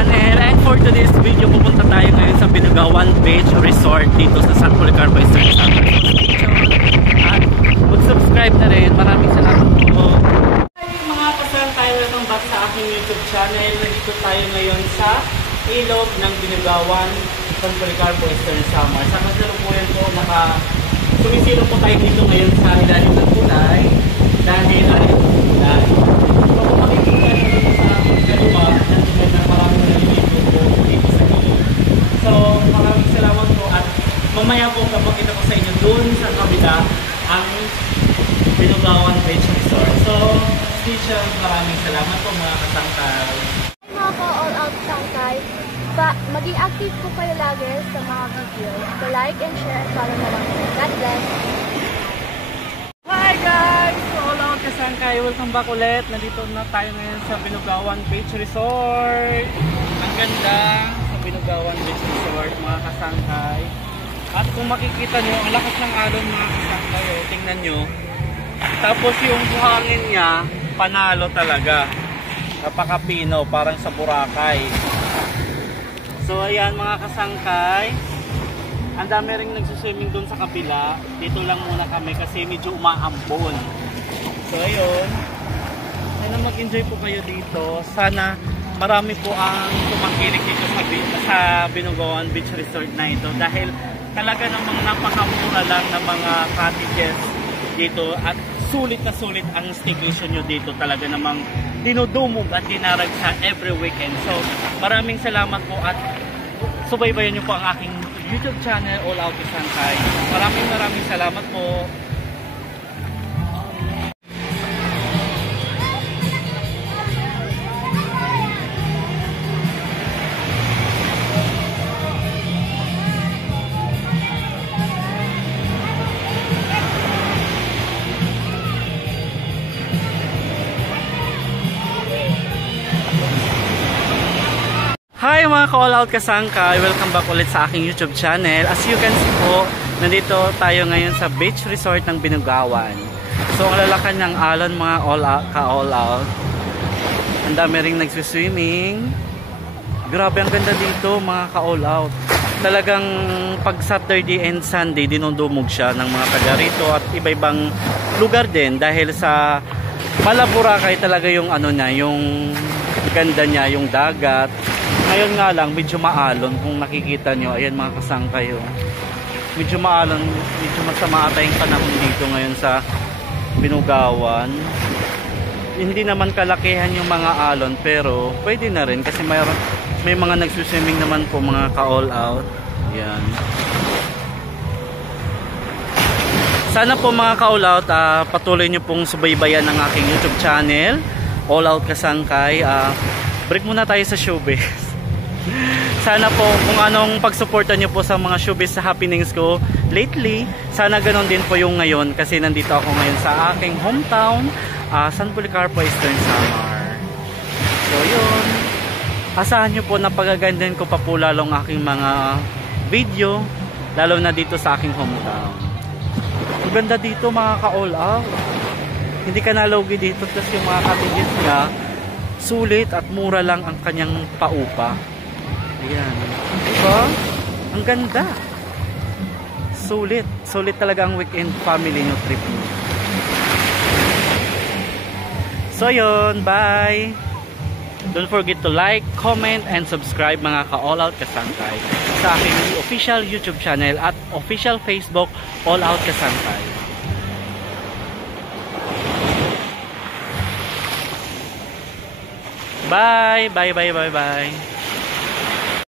channel. And for today's video, pupunta tayo ngayon sa Binugawan Beach Resort dito sa San Policarpo Eastern Samar. At mag-subscribe na rin. Maraming salamat po. Hi mga kasantay, welcome back sa aking YouTube channel. Nandito tayo ngayon sa ilog ng Binugawan, San Policarpo Eastern Samar. Sa kasalukuyan po, sumisilong po tayo dito ngayon sa ilalim ng tulay dahil ay tulay. So kung makikita nyo dito sa aking kaliwa, nandiyan na maraming naliligo po dito sa ilog. So maraming salamat po at mamaya po kapakita ko sa inyo doon sa kabila ang Binugawan Beach Resort. So stay tuned, maraming salamat po mga kasangkay. Mga ka-all out sangkay, maging active po kayo lagi sa mga videos. So like and share, follow na lang. God bless! Hi guys! So all out kasangkay, welcome back ulit. Nandito na tayo ngayon sa Binugawan Beach Resort. Ang ganda sa Binugawan Beach Resort mga kasangkay. At kung makikita nyo, ang lakas ng alon mga kasangkay. Oh, tingnan nyo. Tapos yung buhangin niya, panalo talaga. Napakapino, parang sa Boracay. So ayan mga kasangkay, ang dami ring nagsuswimming doon sa kabila. Dito lang muna kami kasi medyo umaambon. So ayun, sana mag-enjoy po kayo dito. Sana marami po ang tumangkilik dito sa Binugawan Beach Resort na ito. Dahil talaga namang napakamura lang ng mga cottages dito. At sulit na sulit ang staycation nyo dito. Talaga namang dinudumog at dinarag sa every weekend. So maraming salamat po at subaybayan nyo po ang aking YouTube channel, All Out Kasangkay. Maraming salamat po. Hi mga ka-all out kasangkay, welcome back ulit sa aking YouTube channel. As you can see po, nandito tayo ngayon sa beach resort ng Binugawan. So ang lalakan ng alon mga ka-all out. Ang dami ring nagsiswimming. Grabe ang ganda dito mga ka-all out. Talagang pag Saturday and Sunday dinudumog siya ng mga taga rito at iba-ibang lugar din dahil sa Boracay talaga yung ano niya, yung ganda niya, yung dagat. Ngayon nga lang, medyo maalon kung nakikita nyo. Ayan mga kasangkay. Medyo maalon, medyo masama ata yung panahon dito ngayon sa Binugawan. Hindi naman kalakihan yung mga alon, pero pwede na rin kasi may mga nagsuswimming naman po mga ka-all out. Ayan. Sana po mga ka-all out, patuloy nyo pong subaybayan ng aking YouTube channel, All Out Kasangkay. Break muna tayo sa showbiz. Sana po kung anong pagsuporta nyo po sa mga showbiz sa happenings ko lately, sana ganon din po yung ngayon kasi nandito ako ngayon sa aking hometown, San Policarpo Eastern Samar. So yun, asahan nyo po na pagagandahin ko pa po lalong aking mga video, lalo na dito sa aking hometown. Ang ganda dito mga ka-all out. Hindi ka nalogi dito kasi yung mga cottages nga sulit at mura lang ang kanyang paupa. Ayan. Diba? Ang ganda. Sulit. Sulit talaga ang weekend family nyo trip nyo. So yun. Bye! Don't forget to like, comment, and subscribe mga ka-all out kasangkay sa aking official YouTube channel at official Facebook All Out Kasangkay. Bye! Bye! Bye! Bye! Bye!